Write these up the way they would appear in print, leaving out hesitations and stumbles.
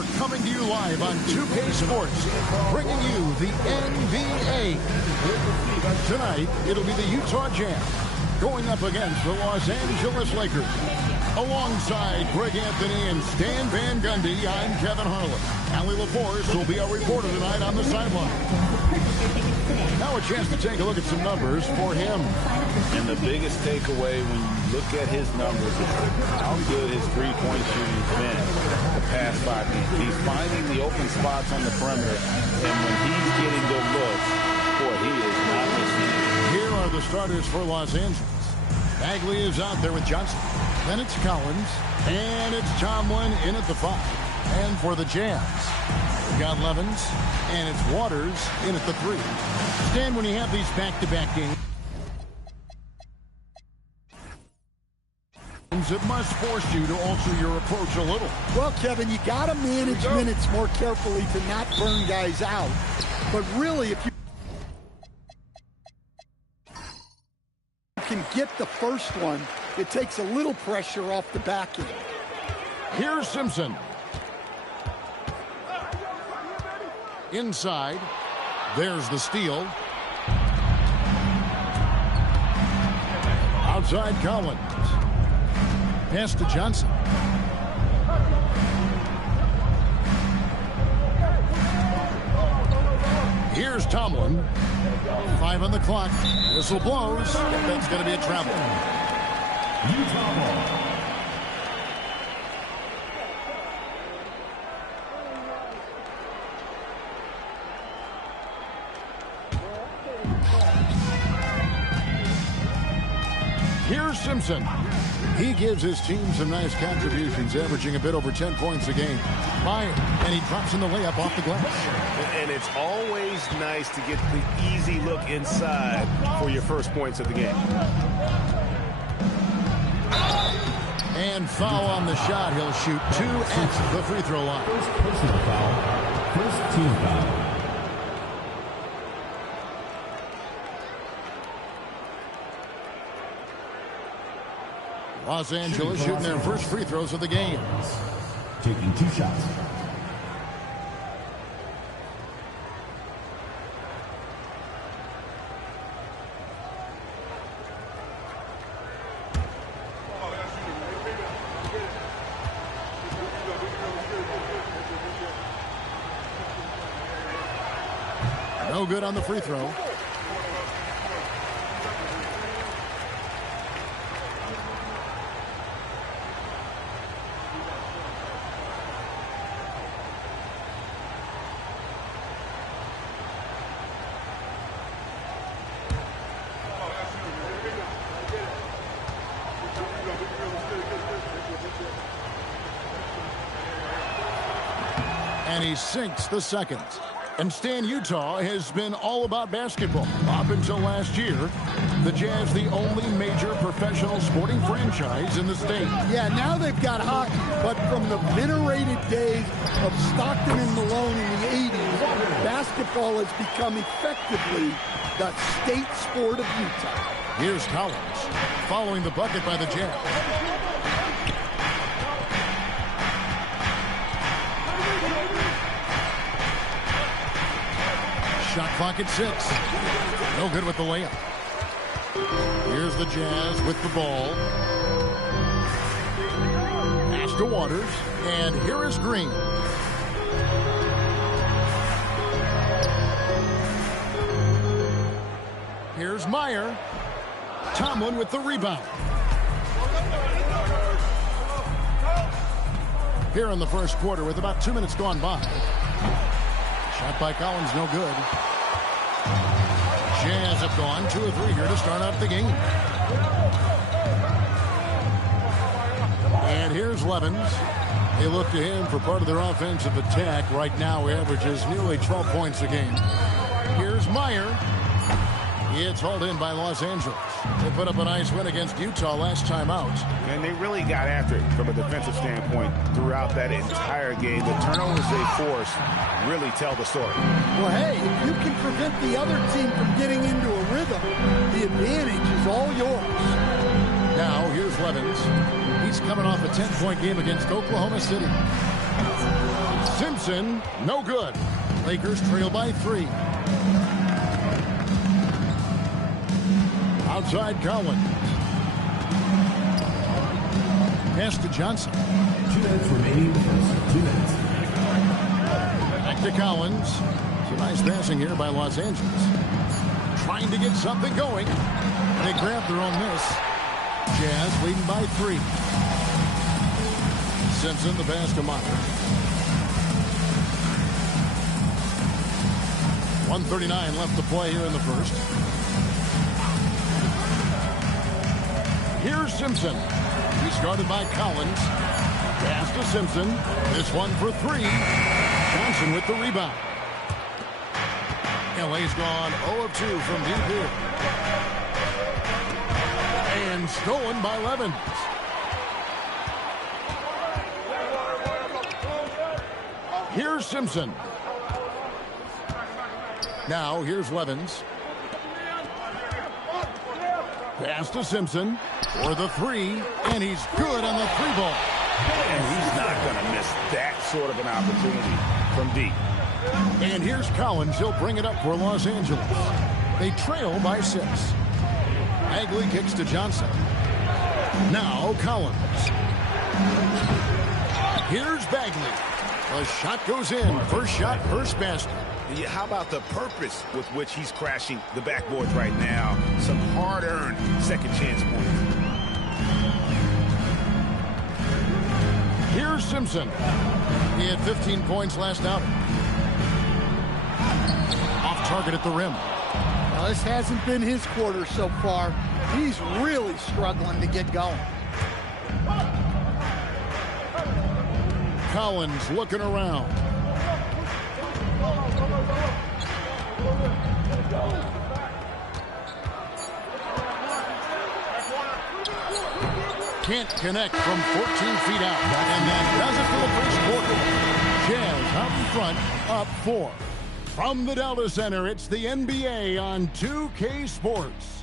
we're coming to you live on 2K Sports, bringing you the NBA. Tonight, it'll be the Utah Jazz going up against the Los Angeles Lakers. Alongside Greg Anthony and Stan Van Gundy, I'm Kevin Harlan. Allie LaForce will be our reporter tonight on the sideline. Now a chance to take a look at some numbers for him. And the biggest takeaway when you look at his numbers is how good his three-point shooting has been the past 5 games. He's finding the open spots on the perimeter, and when he's getting good looks, boy, he is not missing it. Here are the starters for Los Angeles. Bagley is out there with Johnson. Then it's Collins, and it's Tomlin in at the 5. And for the Jazz, we've got Levens, and it's Waters in at the 3. Stan, when you have these back-to-back games, it must force you to alter your approach a little. Well, Kevin, you got to manage minutes more carefully to not burn guys out. But really, if you can get the first one, it takes a little pressure off the back end. Here's Simpson. Inside. There's the steal. Outside Collins. Pass to Johnson. Here's Tomlin. 5 on the clock. Whistle blows. That's going to be a travel. Utah ball. Here's Simpson. He gives his team some nice contributions, averaging a bit over 10 points a game. Meyer, and he drops in the layup off the glass. And it's always nice to get the easy look inside for your first points of the game. And foul on the shot. He'll shoot 2 at the free throw line. First personal foul. First team foul. Los Angeles shooting their first free throws of the game. Taking 2 shots. No good on the free throw. And he sinks the second. And Stan, Utah has been all about basketball up until last year. The Jazz, the only major professional sporting franchise in the state. Yeah, now they've got hockey, but from the venerated days of Stockton and Malone in the 80s, basketball has become effectively the state sport of Utah. Here's Collins following the bucket by the Jazz. Shot clock at 6. No good with the layup. Here's the Jazz with the ball. Pass to Waters. And here is Green. Here's Meyer. Tomlin with the rebound. Here in the first quarter with about 2 minutes gone by. Shot by Collins, no good. Jazz have gone 2 of 3 here to start out the game. And here's Levens. They look to him for part of their offensive attack. Right now, he averages nearly 12 points a game. Here's Meyer. It's hauled in by Los Angeles. They put up a nice win against Utah last time out. And they really got after it from a defensive standpoint throughout that entire game. The turnovers they forced really tell the story. Well, hey, if you can prevent the other team from getting into a rhythm, the advantage is all yours. Now, here's Levens. He's coming off a 10-point game against Oklahoma City. Simpson, no good. Lakers trail by 3. Outside Collins. Pass to Johnson. 2 minutes remaining in the first. 2 minutes. Back to Collins. It's a nice passing here by Los Angeles. Trying to get something going. They grab their own miss. Jazz leading by 3. Simpson the pass to Motley. 1:39 left to play here in the first. Here's Simpson. He's guarded by Collins. Pass to Simpson. This one for 3. Johnson with the rebound. LA's gone 0 of 2 from deep here. And stolen by Levens. Here's Simpson. Now here's Levens. Pass to Simpson for the 3, and he's good on the 3-ball. And he's not going to miss that sort of an opportunity from deep. And here's Collins. He'll bring it up for Los Angeles. They trail by 6. Bagley kicks to Johnson. Now Collins. Here's Bagley. The shot goes in. First shot, first basket. Yeah, how about the purpose with which he's crashing the backboards right now? Some hard-earned second chance points. Here's Simpson. He had 15 points last outing. Off target at the rim. Well, this hasn't been his quarter so far. He's really struggling to get going. Collins looking around. Can't connect from 14 feet out. And that does it for the first quarter. Jazz out in front, up 4. From the Delta Center, it's the NBA on 2K Sports.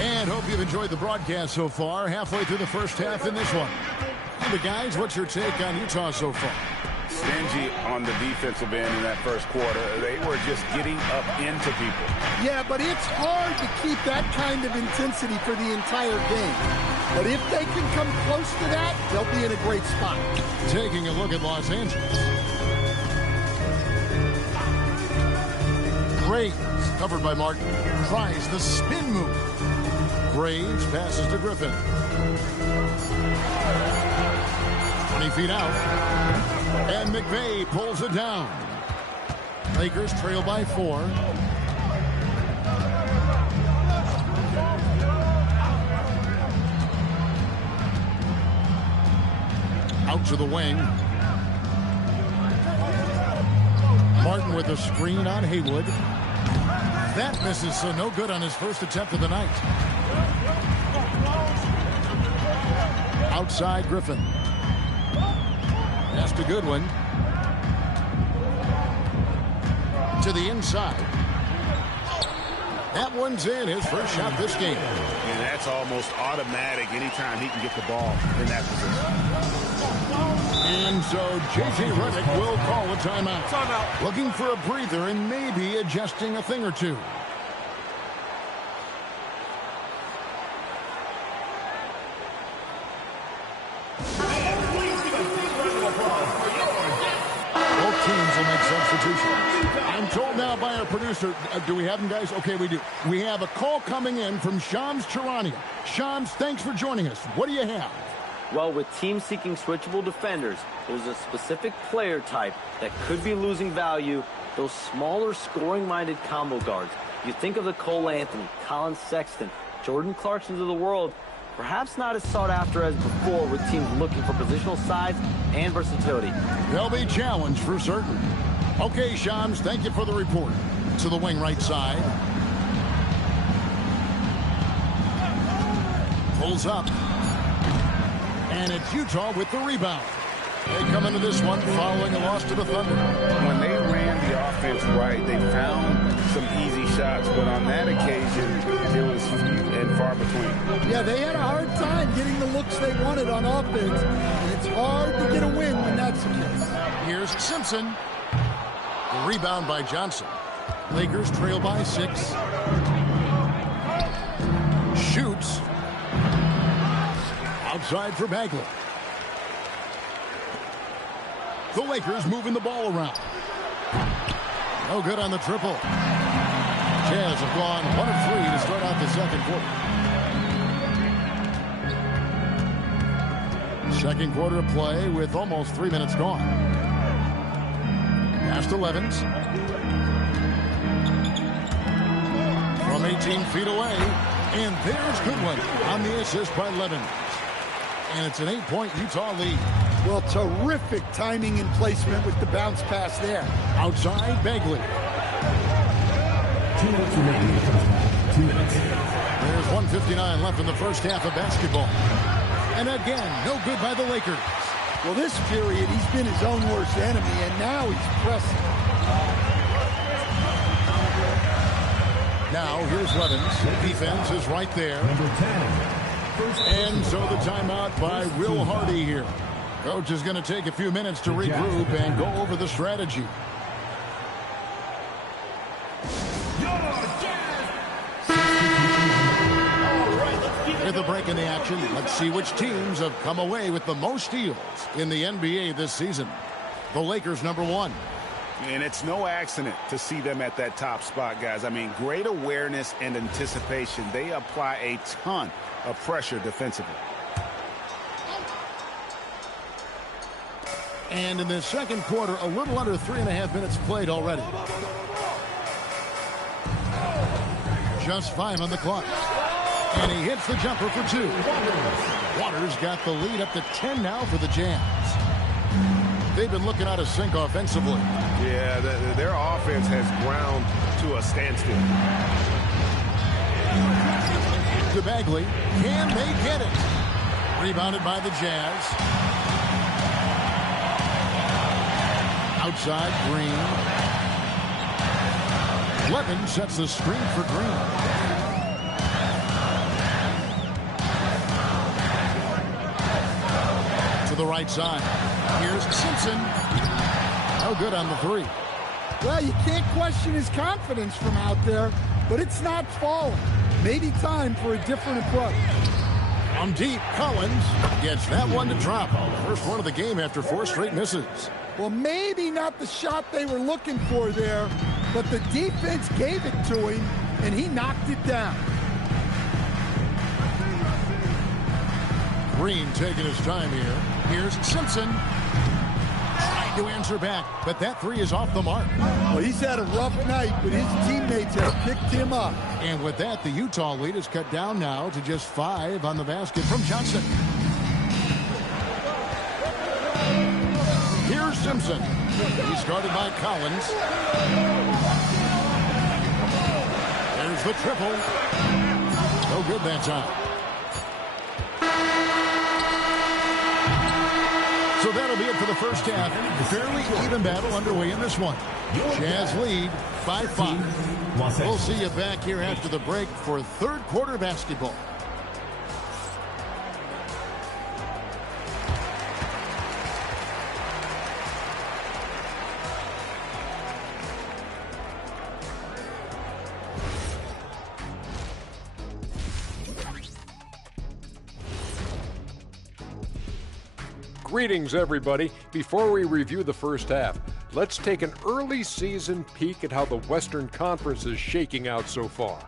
And hope you've enjoyed the broadcast so far. Halfway through the first half in this one. The guys, what's your take on Utah so far? Stingy on the defensive end in that first quarter. They were just getting up into people. Yeah, but it's hard to keep that kind of intensity for the entire game. But if they can come close to that, they'll be in a great spot. Taking a look at Los Angeles. Graves, covered by Martin, tries the spin move. Graves passes to Griffin. 20 feet out. And McVay pulls it down. Lakers trail by 4. Out to the wing. Martin with a screen on Haywood. That misses, so no good on his first attempt of the night. Outside Griffin. That's a good one. To the inside. That one's in, his first shot this game. And that's almost automatic anytime he can get the ball in that position. And so J.J. Redick will call a timeout. Looking for a breather and maybe adjusting a thing or two. Both teams will make substitutions. I'm told now by our producer, do we have them, guys? Okay, we do. We have a call coming in from Shams Charania. Shams, thanks for joining us. What do you have? Well, with teams seeking switchable defenders, there's a specific player type that could be losing value, those smaller scoring-minded combo guards. You think of the Cole Anthony, Colin Sexton, Jordan Clarksons of the world, perhaps not as sought after as before with teams looking for positional size and versatility. They'll be challenged for certain. Okay, Shams, thank you for the report. To the wing right side. Pulls up. And it's Utah with the rebound. They come into this one following a loss to the Thunder. When they ran the offense right, they found some easy shots, but on that occasion, it was few and far between. Yeah, they had a hard time getting the looks they wanted on offense, and it's hard to get a win when that's the case. Here's Simpson. The rebound by Johnson. Lakers trail by 6. Shoots. Outside for Bagley. The Lakers moving the ball around. No good on the triple. Jazz have gone 1 of 3 to start out the second quarter. Second quarter of play with almost 3 minutes gone. Pass to Levins. From 18 feet away. And there's Goodwin on the assist by Levins. And it's an 8-point Utah lead. Well, terrific timing and placement with the bounce pass there. Outside, Bagley. 2 minutes remaining in the first half. 2 minutes. There's 1:59 left in the first half of basketball. And again, no good by the Lakers. Well, this period, he's been his own worst enemy, and now he's pressing. Now, here's Levins. Defense is right there. Number 10. And so the timeout by Will Hardy here. Coach is going to take a few minutes to regroup and go over the strategy. With a break in the action, let's see which teams have come away with the most steals in the NBA this season. The Lakers, number 1. And it's no accident to see them at that top spot, guys. I mean, great awareness and anticipation. They apply a ton of pressure defensively. And in the second quarter, a little under 3.5 minutes played already. Just 5 on the clock. And he hits the jumper for 2. Waters got the lead up to 10 now for the Jazz. They've been looking out of sync offensively. Yeah, their offense has ground to a standstill. To Bagley. Can they get it? Rebounded by the Jazz. Outside, Green. Levin sets the screen for Green. To the right side. Here's Simpson. No good on the 3. Well, you can't question his confidence from out there, but it's not falling. Maybe time for a different approach. On deep, Collins gets that one to drop. First one of the game after 4 straight misses. Well, maybe not the shot they were looking for there, but the defense gave it to him, and he knocked it down. Green taking his time here. Here's Simpson. Trying to answer back, but that 3 is off the mark. Well, he's had a rough night, but his teammates have picked him up. And with that, the Utah lead is cut down now to just 5 on the basket from Johnson. Here's Simpson. He's guarded by Collins. There's the triple. No good that time. So that'll be it for the first half. Fairly even battle underway in this one. Jazz lead 5-5. We'll see you back here after the break for third quarter basketball. Greetings, everybody. Before we review the first half, let's take an early season peek at how the Western Conference is shaking out so far.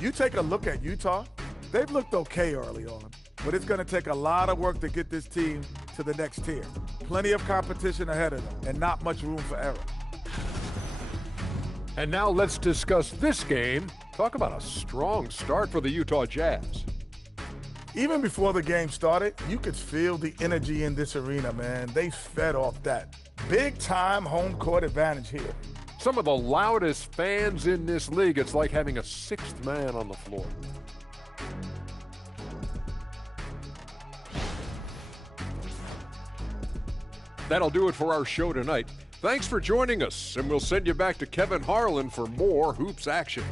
You take a look at Utah, they've looked okay early on, but it's going to take a lot of work to get this team to the next tier. Plenty of competition ahead of them and not much room for error. And now let's discuss this game. Talk about a strong start for the Utah Jazz. Even before the game started, you could feel the energy in this arena, man. They fed off that. Big-time home court advantage here. Some of the loudest fans in this league. It's like having a sixth man on the floor. That'll do it for our show tonight. Thanks for joining us, and we'll send you back to Kevin Harlan for more hoops action.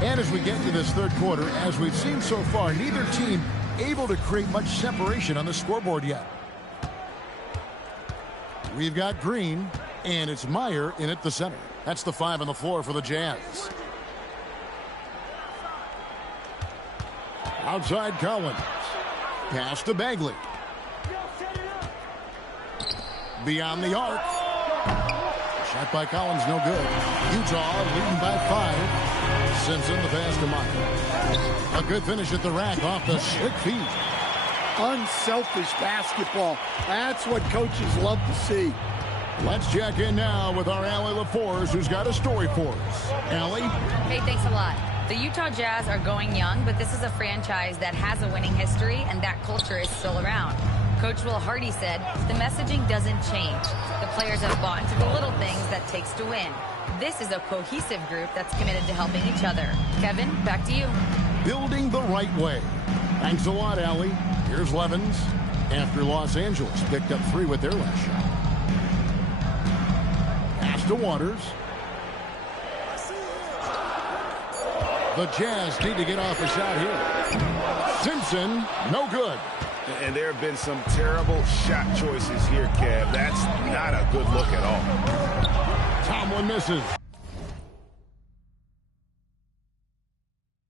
And as we get into this third quarter, as we've seen so far, neither team able to create much separation on the scoreboard yet. We've got Green, and it's Meyer in at the center. That's the 5 on the floor for the Jazz. Outside Collins. Pass to Bagley. Beyond the arc. Shot by Collins, no good. Utah leading by 5. Simpson the pass to Meyer. A good finish at the rack off the slick feet. Unselfish basketball. That's what coaches love to see. Let's check in now with our Allie LaForce, who's got a story for us. Allie? Hey, thanks a lot. The Utah Jazz are going young, but this is a franchise that has a winning history, and that culture is still around. Coach Will Hardy said, the messaging doesn't change. The players have bought into the little things that takes to win. This is a cohesive group that's committed to helping each other. Kevin, back to you. Building the right way. Thanks a lot, Allie. Here's Levens after Los Angeles picked up 3 with their last shot. Pass to Waters. The Jazz need to get off a shot here. Simpson, no good. And there have been some terrible shot choices here, Kev. That's not a good look at all. Tomlin misses.